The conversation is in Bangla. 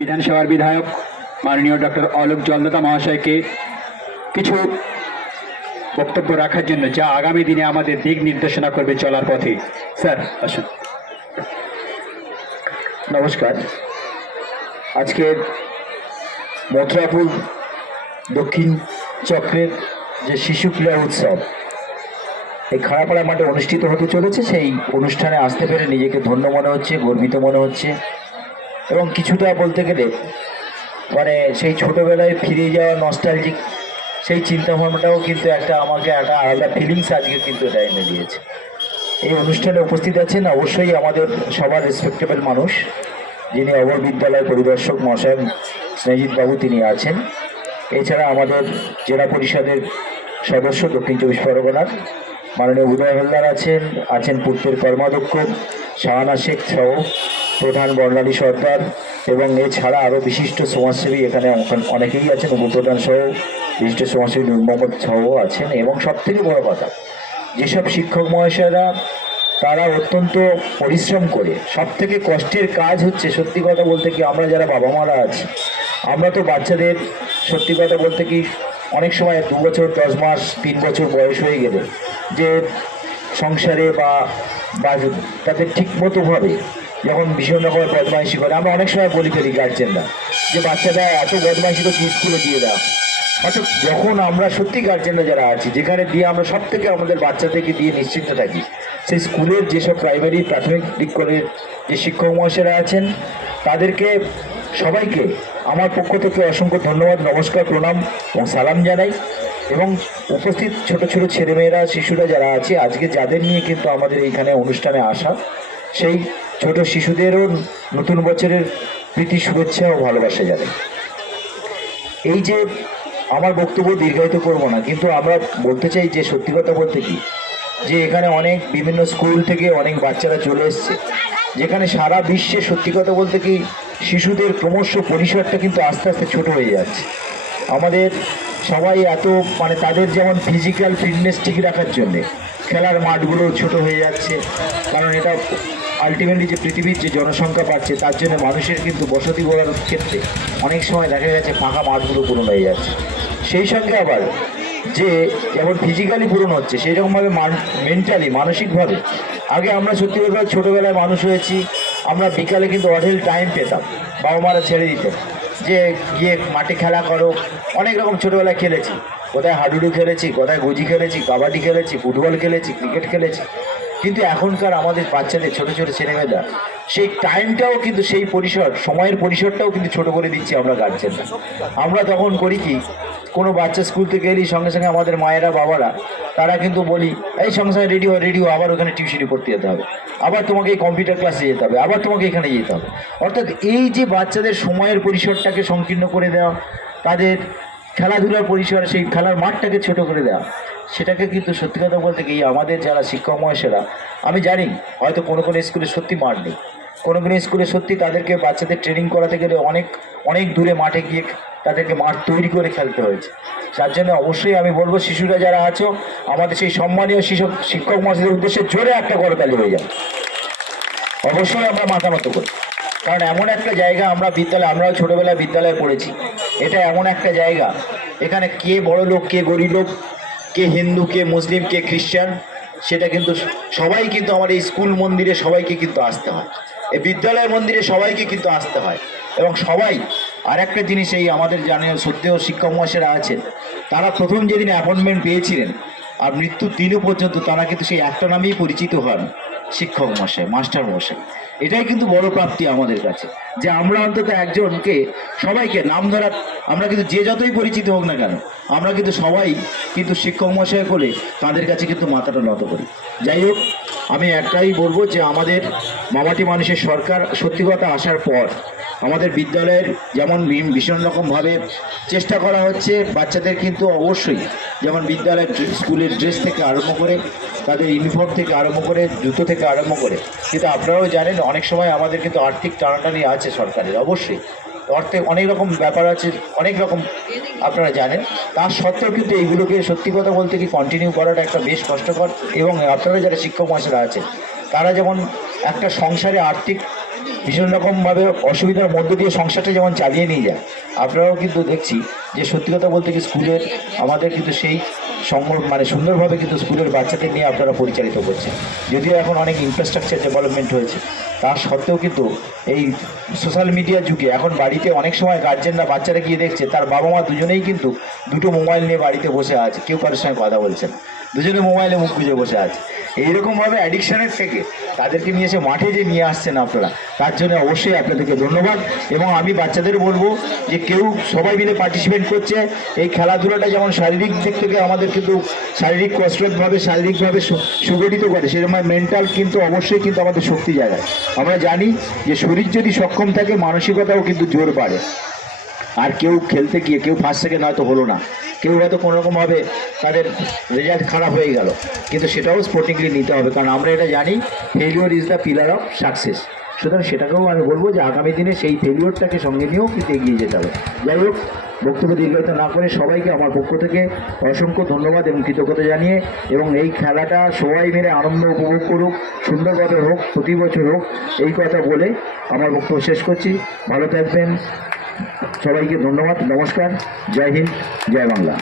বিধানসভার বিধায়ক মাননীয় ডক্টর অলোক জলদাতা মহাশয়কে কিছু বক্তব্য রাখার জন্য যা আগামী দিনে আমাদের দিক নির্দেশনা করবে চলার পথে। স্যার, আসুন। নমস্কার। আজকে মথুরাপুর দক্ষিণ চক্রের যে শিশু ক্রীড়া উৎসব, এই খাড়াপাড়া মাঠে অনুষ্ঠিত হতে চলেছে। সেই অনুষ্ঠানে আসতে পেরে নিজেকে ধন্য মনে হচ্ছে, গর্বিত মনে হচ্ছে। এবং কিছুটা বলতে গেলে মানে সেই ছোটোবেলায় ফিরে যাওয়া নস্টালজিক সেই চিন্তাভাবনাটাও কিন্তু একটা আমাকে একটা আলাদা ফিলিংস আজকে কিন্তু এটা এনে দিয়েছে। এই অনুষ্ঠানে উপস্থিত আছেন অবশ্যই আমাদের সবার রেসপেক্টেবল মানুষ, যিনি অবর বিদ্যালয় পরিদর্শক মহাশয় বাবু তিনি আছেন। এছাড়া আমাদের জেলা পরিষদের সদস্য দক্ষিণ চব্বিশ পরগনার মাননীয় উদয় হালদার আছেন আছেন পূর্তের কর্মাধ্যক্ষ শাহানা শেখ সহ প্রধান বর্ণালী সরকার এবং এছাড়া আরও বিশিষ্ট সমাজসেবী এখানে অনেকেই আছেন উপপ্রধান সহ বিশিষ্ট সমাজসেবী মোহাম্মদ সহ আছেন এবং সবথেকে বড় কথা, যেসব শিক্ষক মহাশয়রা তারা অত্যন্ত পরিশ্রম করে সব থেকে কষ্টের কাজ হচ্ছে সত্যি কথা বলতে কি আমরা যারা বাবা মারা আছি, আমরা তো বাচ্চাদের সত্যি কথা বলতে কি অনেক সময় দু বছর, দশ মাস, তিন বছর বয়স হয়ে গেলে যে সংসারে বা তাদের ঠিক মতোভাবে যখন ভীষণ রকমের বদমাইশি করে, আমরা অনেক সময় বলি ফেলি গার্জেনরা যে বাচ্চাটা এত বদমাইশি তো স্কুলে দিয়ে দাও। অর্থাৎ যখন আমরা সত্যি গার্জেনরা যারা আছি, যেখানে দিয়ে আমরা সব থেকে আমাদের বাচ্চাদেরকে দিয়ে নিশ্চিন্ত থাকি, সেই স্কুলের যেসব প্রাইমারি প্রাথমিক করে যে শিক্ষক মহাশয়রা আছেন, তাদেরকে সবাইকে আমার পক্ষ থেকে অসংখ্য ধন্যবাদ, নমস্কার, প্রণাম এবং সালাম জানাই। এবং উপস্থিত ছোট ছোট ছেলেমেয়েরা, শিশুরা যারা আছে, আজকে যাদের নিয়ে কিন্তু আমাদের এইখানে অনুষ্ঠানে আসা, সেই ছোট শিশুদেরও নতুন বছরের প্রীতি, শুভেচ্ছা ও ভালোবাসা জানাই। এই যে আমার বক্তব্য দীর্ঘায়িত করব না, কিন্তু আমরা বলতে চাই যে, সত্যি কথা বলতে কি, যে এখানে অনেক বিভিন্ন স্কুল থেকে অনেক বাচ্চারা চলে এসছে, যেখানে সারা বিশ্বে সত্যি কথা বলতে কি, শিশুদের ক্রমশ পরিসরটা কিন্তু আস্তে আস্তে ছোট হয়ে যাচ্ছে। আমাদের সবাই এত মানে তাদের যেমন ফিজিক্যাল ফিটনেস ঠিক রাখার জন্যে, খেলার মাঠগুলো ছোট হয়ে যাচ্ছে, কারণ এটা আলটিমেটলি যে পৃথিবীর যে জনসংখ্যা বাড়ছে, তার জন্য মানুষের কিন্তু বসতি গড়ার ক্ষেত্রে অনেক সময় দেখা গেছে ফাঁকা মাঠগুলো পূরণ হয়ে যাচ্ছে। সেই সঙ্গে আবার যে যেমন ফিজিক্যালি পূরণ হচ্ছে সেই রকমভাবে মেন্টালি মানসিকভাবে। আগে আমরা সত্যি কথা ছোটোবেলায় মানুষ হয়েছি, আমরা বিকালে কিন্তু অঢেল টাইম পেতাম বাবা মারা ছেড়ে দিত, যে গিয়ে মাঠে খেলা করো, অনেক রকম ছোটোবেলায় খেলেছি। কোথায় হাডুডু খেলেছি, কোথায় গুজি খেলেছি, কাবাডি খেলেছি, ফুটবল খেলেছি, ক্রিকেট খেলেছি। কিন্তু এখনকার আমাদের বাচ্চাদের ছোট ছোট ছেলেমেয়েরা, সেই টাইমটাও কিন্তু সেই পরিসর, সময়ের পরিসরটাও কিন্তু ছোট করে দিচ্ছি আমরা গার্জেনরা আমরা তখন করি কি, কোনো বাচ্চা স্কুল থেকে এলি, সঙ্গে সঙ্গে আমাদের মায়েরা, বাবারা, তারা কিন্তু বলি, এই সঙ্গে সঙ্গে রেডিও রেডিও আবার ওখানে টিউশনি পড়তে যেতে হবে। আবার তোমাকে এই কম্পিউটার ক্লাসে যেতে হবে, আবার তোমাকে এখানে যেতে হবে। অর্থাৎ এই যে বাচ্চাদের সময়ের পরিসরটাকে সংকীর্ণ করে দেওয়া, তাদের খেলাধুলার পরিসর, সেই খেলার মাঠটাকে ছোট করে দেওয়া সেটাকে কিন্তু সত্যি কথা বলতে কি আমাদের যারা শিক্ষক মহাশয়রা আমি জানি, হয়তো কোনো কোনো স্কুলে সত্যি মাঠ নেই। কোনো কোনো স্কুলে সত্যি তাদেরকে বাচ্চাদের ট্রেনিং করাতে গেলে অনেক অনেক দূরে মাঠে গিয়ে তাদেরকে মাঠ তৈরি করে খেলতে হয়েছে। যার জন্য অবশ্যই আমি বলব, শিশুরা যারা আছো, আমাদের সেই সম্মানীয় শিক্ষক শিক্ষক মহাশয়দের উদ্দেশ্যে জোরে একটা করতালি হয়ে যাবে। অবশ্যই আমরা মাথা মতো করি। কারণ এমন একটা জায়গা আমরা বিদ্যালয় আমরাও ছোটোবেলায় বিদ্যালয়ে পড়েছি। এটা এমন একটা জায়গা। এখানে কে বড় লোক কে গরিব লোক কে হিন্দু, কে মুসলিম, কে খ্রিস্টান, সেটা কিন্তু সবাই কিন্তু আমার এই স্কুল মন্দিরে সবাইকে কিন্তু আসতে হয়। এই বিদ্যালয় মন্দিরে সবাইকে কিন্তু আসতে হয়। এবং সবাই আর একটা জিনিস এই আমাদের জানে সত্যিও শিক্ষক মহাশয়রা আছেন, তারা প্রথম যেদিন অ্যাপয়েন্টমেন্ট পেয়েছিলেন, আর মৃত্যুর দিনও পর্যন্ত তারা কিন্তু সেই একটা নামেই পরিচিত হন। শিক্ষক মশাই, মাস্টার মশাই। এটাই কিন্তু বড় প্রাপ্তি আমাদের কাছে, যে আমরা অন্তত একজনকে সবাইকে নাম ধরা, আমরা কিন্তু যে যতই পরিচিত হোক না কেন, আমরা কিন্তু সবাই কিন্তু শিক্ষক মশাই বলে তাদের কাছে কিন্তু মাথাটা নত করি। যাই হোক আমি একটাই বলব যে আমাদের মামাটি মানুষের সরকার সত্যি কথা আসার পর আমাদের বিদ্যালয়ের যেমন ভীষণ রকমভাবে চেষ্টা করা হচ্ছে, বাচ্চাদের কিন্তু অবশ্যই যেমন বিদ্যালয়ের স্কুলের ড্রেস থেকে আরম্ভ করে, তাদের ইউনিফর্ম থেকে আরম্ভ করে, জুতো থেকে আরম্ভ করে, কিন্তু আপনারাও জানেন অনেক সময় আমাদের কিন্তু আর্থিক টানাটানি আছে সরকারের, অবশ্যই। অর্থে অনেক রকম ব্যাপার আছে, অনেক রকম আপনারা জানেন। তার সত্ত্বেও কিন্তু এইগুলোকে সত্যি কথা বলতে কি কন্টিনিউ করাটা একটা বেশ কষ্টকর এবং আপনারা যারা শিক্ষক মহাশয়রা আছে তারা যেমন একটা সংসারে আর্থিক ভীষণ রকমভাবে অসুবিধার মধ্য দিয়ে সংসারটা যেমন চালিয়ে নিয়ে যায়, আপনারাও কিন্তু দেখছি যে সত্যি কথা বলতে কি স্কুলের আমাদের কিন্তু সেই সঙ্গ মানে সুন্দরভাবে কিন্তু স্কুলের বাচ্চাদের নিয়ে আপনারা পরিচালিত করছেন। যদিও এখন অনেক ইনফ্রাস্ট্রাকচার ডেভেলপমেন্ট হয়েছে তা সত্ত্বেও কিন্তু এই সোশ্যাল মিডিয়া যুগে এখন বাড়িতে অনেক সময় গার্জেনরা বাচ্চারা গিয়ে দেখছে, তার বাবা মা দুজনেই কিন্তু দুটো মোবাইল নিয়ে বাড়িতে বসে আছে, কেউ কারোর সঙ্গে কথা বলছেন দুজনে মোবাইলে মুখ গুজে বসে আছে। এইরকমভাবে অ্যাডিকশানের থেকে তাদেরকে নিয়ে এসে মাঠে যে নিয়ে আসছেন আপনারা, তার জন্য অবশ্যই আপনাদেরকে ধন্যবাদ। এবং আমি বাচ্চাদের বলব যে কেউ সবাই মিলে পার্টিসিপেট করছে। এই খেলাধুলাটা যেমন শারীরিক দিক থেকে আমাদের কিন্তু শারীরিক কসরতভাবে, শারীরিকভাবে সুগঠিত করে, সেরকম মেন্টাল কিন্তু অবশ্যই কিন্তু আমাদের শক্তি জায়গায় আমরা জানি যে শরীর যদি সক্ষম থাকে, মানসিকতাও কিন্তু জোর বাড়ে। আর কেউ খেলতে গিয়ে, কেউ ফার্স্ট সেকেন্ড হয়তো হলো না। কেউ হয়তো কোনোরকমভাবে তাদের রেজাল্ট খারাপ হয়ে গেল। কিন্তু সেটাও স্পোর্টিংলি নিতে হবে। কারণ আমরা এটা জানি failure is the pillar of success সুতরাং সেটাকেও আমি বলব যে আগামী দিনে সেই ফেলিওরটাকে সঙ্গে নিয়েও কিন্তু এগিয়ে যেতে হবে। যাই হোক, বক্তব্য দীর্ঘায়িত না করে সবাইকে আমার পক্ষ থেকে অসংখ্য ধন্যবাদ এবং কৃতজ্ঞতা জানিয়ে এবং এই খেলাটা সবাই মিলে আনন্দ উপভোগ করুক, সুন্দরভাবে হোক প্রতি বছর হোক, এই কথা বলে আমার বক্তব্য শেষ করছি। ভালো থাকবেন। সবাইকে ধন্যবাদ নমস্কার জয় হিন্দ জয় বাংলা।